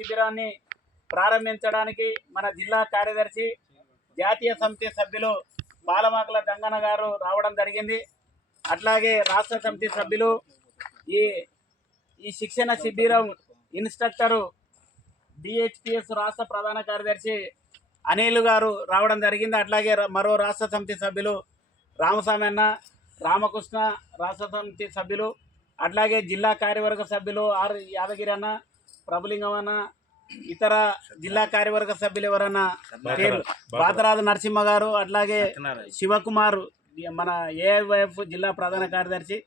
శిబిరాన్ని ప్రారంభించడానికి మన జిల్లా కార్యదర్శి జాతీయ సమితి సభ్యులు పాలమాకుల దంగన్న గారు రావడం జరిగింది. అట్లాగే రాష్ట్ర సమితి సభ్యులు ఈ శిక్షణ శిబిరం ఇన్స్ట్రక్టరు డిహెచ్పిఎస్ రాష్ట్ర ప్రధాన కార్యదర్శి అనిల్ గారు రావడం జరిగింది. అట్లాగే మరో రాష్ట్ర సమితి సభ్యులు రామస్వామి అన్న, రామకృష్ణ రాష్ట్ర సమితి సభ్యులు, అట్లాగే జిల్లా కార్యవర్గ సభ్యులు ఆర్ యాదగిరి అన్న, ప్రభులింగం అన్న, ఇతర జిల్లా కార్యవర్గ సభ్యులు ఎవరన్నా బాతరాజు నరసింహ గారు, అట్లాగే శివకుమార్ మన ఏఐవైఎఫ్ జిల్లా ప్రధాన కార్యదర్శి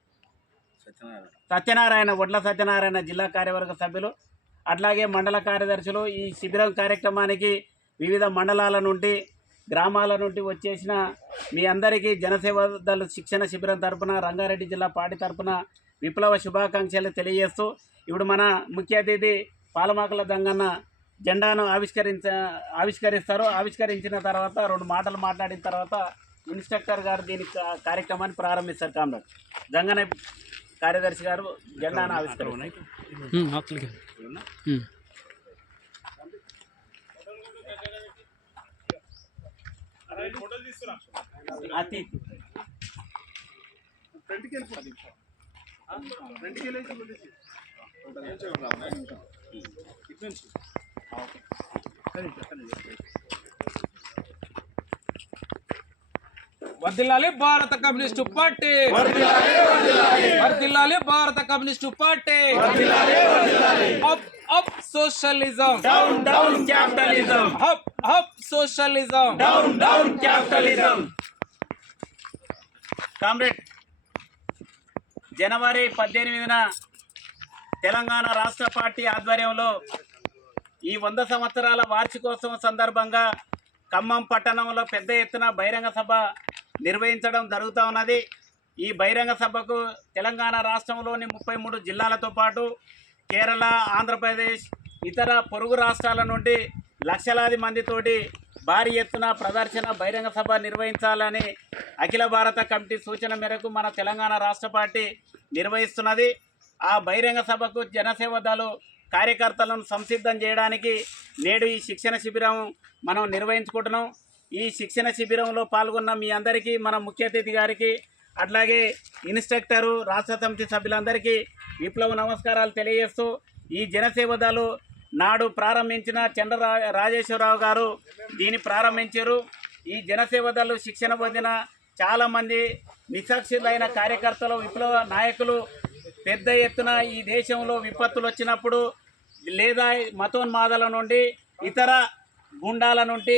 సత్యనారాయణ, వడ్ల సత్యనారాయణ జిల్లా కార్యవర్గ సభ్యులు, అట్లాగే మండల కార్యదర్శులు ఈ శిబిరం కార్యక్రమానికి వివిధ మండలాల నుండి గ్రామాల నుండి వచ్చేసిన మీ అందరికీ జనసేవ దళ శిక్షణ శిబిరం తరపున రంగారెడ్డి జిల్లా పార్టీ తరపున విప్లవ శుభాకాంక్షలు తెలియజేస్తూ ఇప్పుడు మన ముఖ్య అతిథి పాలమాకుల దంగన్న జెండాను ఆవిష్కరిస్తారు. ఆవిష్కరించిన తర్వాత 2 మాటలు మాట్లాడిన తర్వాత ఇన్స్ట్రక్టర్ గారు దీని కార్యక్రమాన్ని ప్రారంభిస్తారు. కామ్రేడ్ దంగన్న కార్యదర్శి గారు జెండాను ఆవిష్కరిస్తారు. వర్ధిల్లాలి భారత కమ్యూనిస్టు పార్టీ, వర్ధిల్లాలి Bharata communist party, up up socialism, down down capitalism, up up socialism, down down capitalism. Comrade జనవరి 18న తెలంగాణ రాష్ట్ర పార్టీ ఆధ్వర్యంలో ఈ 100 సంవత్సరాల వార్షికోత్సవం సందర్భంగా ఖమ్మం పట్టణంలో పెద్ద ఎత్తున బహిరంగ సభ నిర్వహించడం జరుగుతూ ఉన్నది. ఈ బహిరంగ సభకు తెలంగాణ రాష్ట్రంలోని 33 జిల్లాలతో పాటు కేరళ, ఆంధ్రప్రదేశ్, ఇతర పొరుగు రాష్ట్రాల నుండి లక్షలాది మందితోటి భారీ ఎత్తున ప్రదర్శన బహిరంగ సభ నిర్వహించాలని అఖిల భారత కమిటీ సూచన మేరకు మన తెలంగాణ రాష్ట్ర పార్టీ నిర్వహిస్తున్నది. ఆ బహిరంగ సభకు జనసేవ దళ కార్యకర్తలను సంసిద్ధం చేయడానికి నేడు ఈ శిక్షణ శిబిరం మనం నిర్వహించుకుంటున్నాం. ఈ శిక్షణ శిబిరంలో పాల్గొన్న మీ అందరికీ, మన ముఖ్య అతిథి గారికి, అట్లాగే ఇన్స్ట్రక్టరు రాష్ట్ర సమితి సభ్యులందరికీ విప్లవ నమస్కారాలు తెలియజేస్తూ ఈ జనసేవ దళ నాడు ప్రారంభించిన చంద్ర రాజేశ్వరరావు గారు దీన్ని ప్రారంభించారు. ఈ జనసేవ దళ శిక్షణ పొందిన చాలామంది నిస్సాక్షులైన కార్యకర్తలు, విప్లవ నాయకులు పెద్ద ఎత్తున ఈ దేశంలో విపత్తులు వచ్చినప్పుడు లేదా మతోన్మాదాల నుండి ఇతర గుండాల నుండి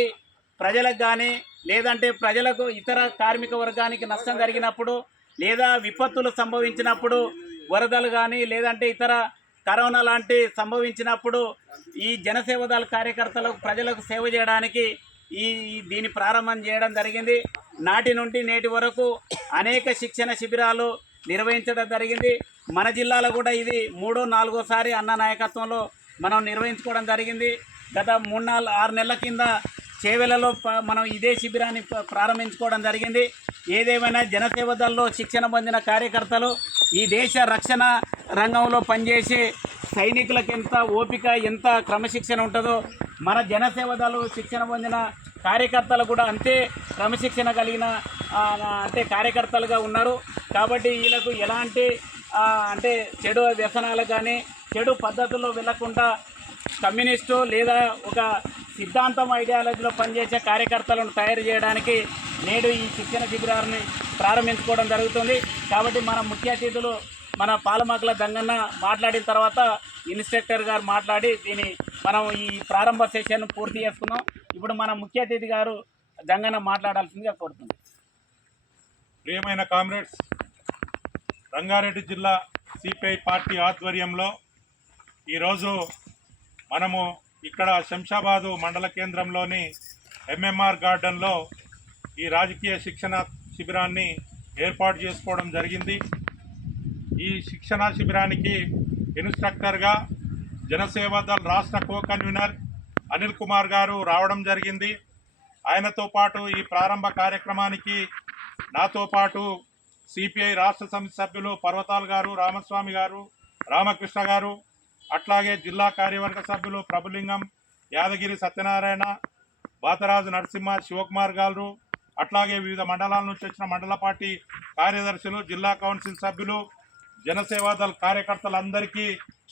ప్రజలకు కానీ లేదంటే ప్రజలకు ఇతర కార్మిక వర్గానికి నష్టం జరిగినప్పుడు లేదా విపత్తులు సంభవించినప్పుడు వరదలు కానీ లేదంటే ఇతర కరోనా లాంటి సంభవించినప్పుడు ఈ జనసేవ దళ కార్యకర్తలకు ప్రజలకు సేవ చేయడానికి దీన్ని ప్రారంభం చేయడం జరిగింది. నాటి నుండి నేటి వరకు అనేక శిక్షణ శిబిరాలు నిర్వహించడం జరిగింది. మన జిల్లాలో కూడా ఇది 3వ 4వసారి అన్న నాయకత్వంలో మనం నిర్వహించుకోవడం జరిగింది. గత 3-6 నెలల కింద చేవెలలో మనం ఇదే శిబిరాన్ని ప్రారంభించుకోవడం జరిగింది. ఏదేమైనా జనసేవ దళలో శిక్షణ పొందిన కార్యకర్తలు ఈ దేశ రక్షణ రంగంలో పనిచేసే సైనికులకు ఎంత ఓపిక, ఎంత క్రమశిక్షణ ఉంటుందో మన జనసేవ దళ శిక్షణ పొందిన కార్యకర్తలు కూడా అంతే క్రమశిక్షణ కలిగిన అంటే కార్యకర్తలుగా ఉన్నారు. కాబట్టి వీళ్ళకు ఎలాంటి అంటే చెడు వ్యసనాలకు కానీ చెడు పద్ధతుల్లో వెళ్లకుండా కమ్యూనిస్టు లేదా ఒక సిద్ధాంతం ఐడియాలజీలో పనిచేసే కార్యకర్తలను తయారు చేయడానికి నేడు ఈ శిక్షణ శిబిరాన్ని ప్రారంభించుకోవడం జరుగుతుంది. కాబట్టి మన ముఖ్య అతిథులు మన పాలమాకుల దంగన్న మాట్లాడిన తర్వాత ఇన్స్ట్రక్టర్ గారు మాట్లాడి దీన్ని మనం ఈ ప్రారంభ సెషన్ పూర్తి చేసుకున్నాం. ఇప్పుడు మన ముఖ్య అతిథి గారు దంగన్న మాట్లాడాల్సిందిగా కోరుతున్నాం. ప్రియమైన కామ్రేడ్స్, రంగారెడ్డి జిల్లా సిపిఐ పార్టీ ఆధ్వర్యంలో ఈరోజు మనము ఇక్కడ శంషాబాదు మండల కేంద్రంలోని ఎంఎంఆర్ గార్డెన్లో ఈ రాజకీయ శిక్షణ శిబిరాన్ని ఏర్పాటు చేసుకోవడం జరిగింది. ఈ శిక్షణ శిబిరానికి ఇన్స్ట్రక్టర్గా జనసేవ దళ రాష్ట్ర కో కన్వీనర్ అనిల్ కుమార్ గారు రావడం జరిగింది. ఆయనతో పాటు ఈ ప్రారంభ కార్యక్రమానికి నాతో పాటు సిపిఐ రాష్ట్ర సమితి సభ్యులు పర్వతాల్ గారు, రామస్వామి గారు, రామకృష్ణ గారు, అట్లాగే జిల్లా కార్యవర్గ సభ్యులు ప్రభులింగం, యాదగిరి సత్యనారాయణ, బాతరాజు నరసింహ, శివకుమార్ గారు, అట్లాగే వివిధ మండలాల నుంచి వచ్చిన మండల పార్టీ కార్యదర్శులు, జిల్లా కౌన్సిల్ సభ్యులు, జనసేవాదళ కార్యకర్తలందరికీ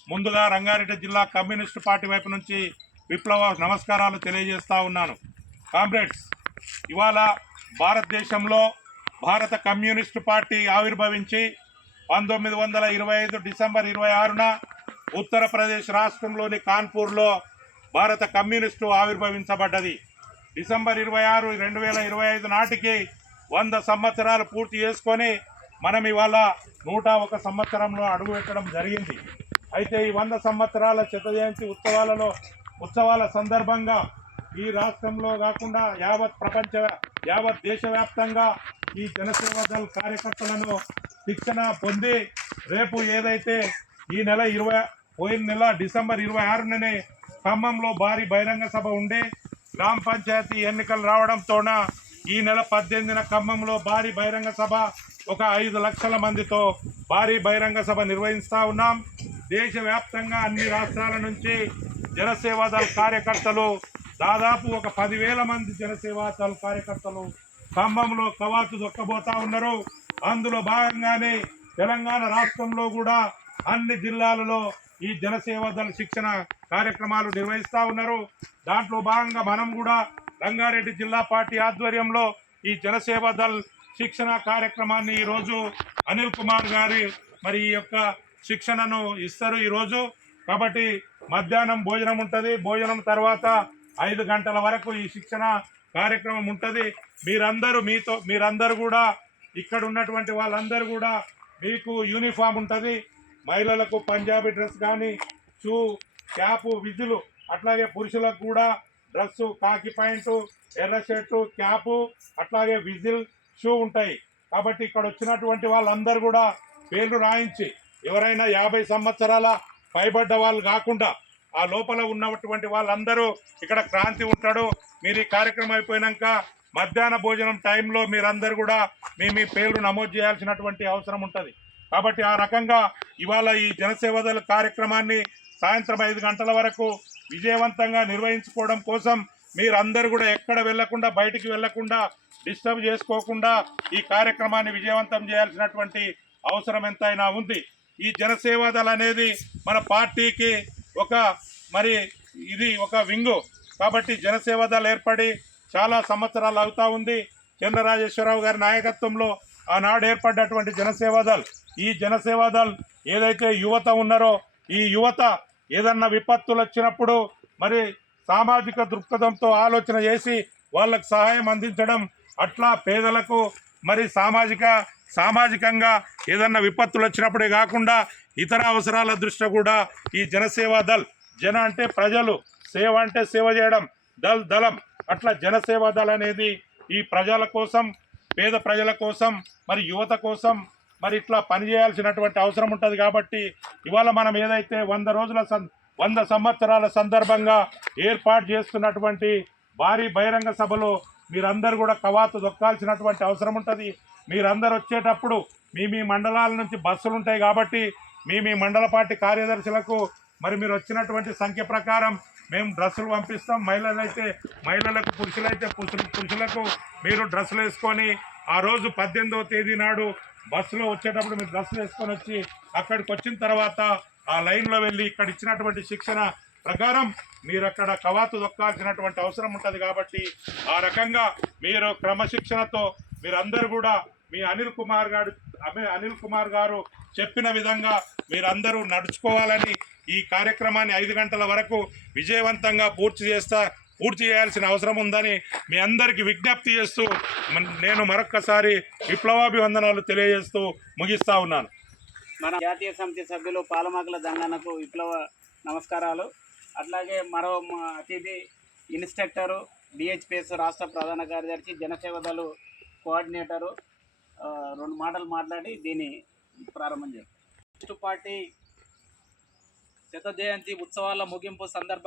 ముందుగా రంగారెడ్డి జిల్లా కమ్యూనిస్టు పార్టీ వైపు నుంచి విప్లవ నమస్కారాలు తెలియజేస్తా ఉన్నాను. కామ్రేడ్స్, ఇవాళ భారతదేశంలో భారత కమ్యూనిస్టు పార్టీ ఆవిర్భవించి 1925 డిసెంబర్ 26న ఉత్తరప్రదేశ్ రాష్ట్రంలోని కాన్పూర్లో భారత కమ్యూనిస్టు ఆవిర్భవించబడ్డది. డిసెంబర్ 26, 2025 నాటికి 100 సంవత్సరాలు పూర్తి చేసుకొని మనం ఇవాళ 101 సంవత్సరంలో అడుగుపెట్టడం జరిగింది. అయితే ఈ 100 సంవత్సరాల శత జయంతి ఉత్సవాల సందర్భంగా ఈ రాష్ట్రంలో కాకుండా యావత్ దేశవ్యాప్తంగా ఈ జనసేవదళ కార్యకర్తలను శిక్షణ పొంది రేపు ఏదైతే ఈ నెల పోయిన నెల డిసెంబర్ 26నే ఖమ్మంలో భారీ బహిరంగ సభ ఉండి గ్రామ పంచాయతీ ఎన్నికలు రావడంతోన ఈ నెల 18న ఖమ్మంలో భారీ బహిరంగ సభ ఒక 5 లక్షల మందితో భారీ బహిరంగ సభ నిర్వహిస్తా ఉన్నాం. దేశవ్యాప్తంగా అన్ని రాష్ట్రాల నుంచి జనసేవాదళ కార్యకర్తలు దాదాపు ఒక 10,000 మంది జనసేవాదళ కార్యకర్తలు ఖమ్మంలో కవాతు దొక్కబోతా ఉన్నారు. అందులో భాగంగానే తెలంగాణ రాష్ట్రంలో కూడా అన్ని జిల్లాలలో ఈ జనసేవాదళ శిక్షణ కార్యక్రమాలు నిర్వహిస్తా ఉన్నారు. దాంట్లో భాగంగా మనం కూడా రంగారెడ్డి జిల్లా పార్టీ ఆధ్వర్యంలో ఈ జనసేవాదళ శిక్షణ కార్యక్రమాన్ని ఈరోజు అనిల్ కుమార్ గారి మరి ఈ యొక్క శిక్షణను ఇస్తారు ఈరోజు. కాబట్టి మధ్యాహ్నం భోజనం ఉంటుంది. భోజనం తర్వాత 5 గంటల వరకు ఈ శిక్షణ కార్యక్రమం ఉంటుంది. మీరందరూ కూడా ఇక్కడ ఉన్నటువంటి వాళ్ళందరూ కూడా మీకు యూనిఫామ్ ఉంటుంది. మహిళలకు పంజాబీ డ్రెస్ కానీ, షూ, క్యాపు, విజులు, అట్లాగే పురుషులకు కూడా డ్రెస్సు, కాకి ప్యాంటు, ఎర్ర షర్టు, క్యాపు, అట్లాగే విజిల్, షూ ఉంటాయి. కాబట్టి ఇక్కడ వచ్చినటువంటి వాళ్ళందరూ కూడా పేర్లు రాయించి ఎవరైనా 50 సంవత్సరాల పైబడ్డ వాళ్ళు కాకుండా ఆ లోపల ఉన్నటువంటి వాళ్ళందరూ ఇక్కడ క్రాంతి ఉంటాడు. మీరు ఈ కార్యక్రమం అయిపోయినాక మధ్యాహ్న భోజనం టైంలో మీరందరూ కూడా మీ పేర్లు నమోదు చేయాల్సినటువంటి అవసరం ఉంటుంది. కాబట్టి ఆ రకంగా ఇవాళ ఈ జనసేవదళ కార్యక్రమాన్ని సాయంత్రం 5 గంటల వరకు విజయవంతంగా నిర్వహించుకోవడం కోసం మీరందరూ కూడా ఎక్కడ వెళ్లకుండా, బయటికి వెళ్లకుండా, డిస్టర్బ్ చేసుకోకుండా ఈ కార్యక్రమాన్ని విజయవంతం చేయాల్సినటువంటి అవసరం ఎంతైనా ఉంది. ఈ జనసేవాదళ అనేది మన పార్టీకి ఇది ఒక వింగు. కాబట్టి జనసేవాదళ ఏర్పడి చాలా సంవత్సరాలు అవుతా ఉంది. చంద్రరాజేశ్వరరావు గారి నాయకత్వంలో ఆనాడు ఏర్పడ్డటువంటి జనసేవాదళ్, ఈ జనసేవాదళ్ ఏదైతే యువత ఉన్నారో ఈ యువత ఏదన్నా విపత్తులు వచ్చినప్పుడు మరి సామాజిక దృక్పథంతో ఆలోచన చేసి వాళ్ళకు సహాయం అందించడం, అట్లా పేదలకు మరి సామాజికంగా ఏదన్నా విపత్తులు వచ్చినప్పుడే కాకుండా ఇతర అవసరాల దృష్ట్యా కూడా ఈ జనసేవాదళ్, జన అంటే ప్రజలు, సేవ అంటే సేవ చేయడం, దళం, అట్లా జనసేవాదళ్ అనేది ఈ ప్రజల కోసం, పేద ప్రజల కోసం, మరి యువత కోసం మరి ఇట్లా పనిచేయాల్సినటువంటి అవసరం ఉంటుంది. కాబట్టి ఇవాళ మనం ఏదైతే 100 సంవత్సరాల సందర్భంగా ఏర్పాటు చేస్తున్నటువంటి భారీ బహిరంగ సభలో మీరందరూ కూడా కవాతు దొక్కాల్సినటువంటి అవసరం ఉంటుంది. మీరందరూ వచ్చేటప్పుడు మీ మండలాల నుంచి బస్సులు ఉంటాయి. కాబట్టి మీ మండల పార్టీ కార్యదర్శులకు మరి మీరు వచ్చినటువంటి సంఖ్య ప్రకారం మేము డ్రెస్సులు పంపిస్తాం. మహిళలకు, పురుషులైతే పురుషులకు మీరు డ్రెస్సులు వేసుకొని ఆ రోజు 18వ తేదీ నాడు బస్సులో వచ్చేటప్పుడు మీరు డ్రెస్సులు వేసుకొని వచ్చి అక్కడికి వచ్చిన తర్వాత ఆ లైన్లో వెళ్ళి ఇక్కడ ఇచ్చినటువంటి శిక్షణ ప్రకారం మీరు అక్కడ కవాతు దొక్కాల్సినటువంటి అవసరం ఉంటుంది. కాబట్టి ఆ రకంగా మీరు క్రమశిక్షణతో మీరందరూ కూడా మీ అనిల్ కుమార్ గారు చెప్పిన విధంగా మీరందరూ నడుచుకోవాలని ఈ కార్యక్రమాన్ని 5 గంటల వరకు విజయవంతంగా పూర్తి చేయాల్సిన అవసరం ఉందని మీ అందరికీ విజ్ఞప్తి చేస్తూ నేను మరొక్కసారి విప్లవాభివందనాలు తెలియజేస్తూ ముగిస్తా ఉన్నాను. మన జాతీయ సమితి సభ్యులు పాలమాకుల దంగన్నకు విప్లవ నమస్కారాలు. అట్లాగే మరో అతిథి ఇన్స్ట్రక్టరు, డిహెచ్పిఎస్ రాష్ట్ర ప్రధాన కార్యదర్శి, జనసేవదళ కోఆర్డినేటరు 2 మాటలు మాట్లాడి దీన్ని ప్రారంభం చేస్తారు. పార్టీ శత జయంతి ఉత్సవాల ముగింపు సందర్భంగా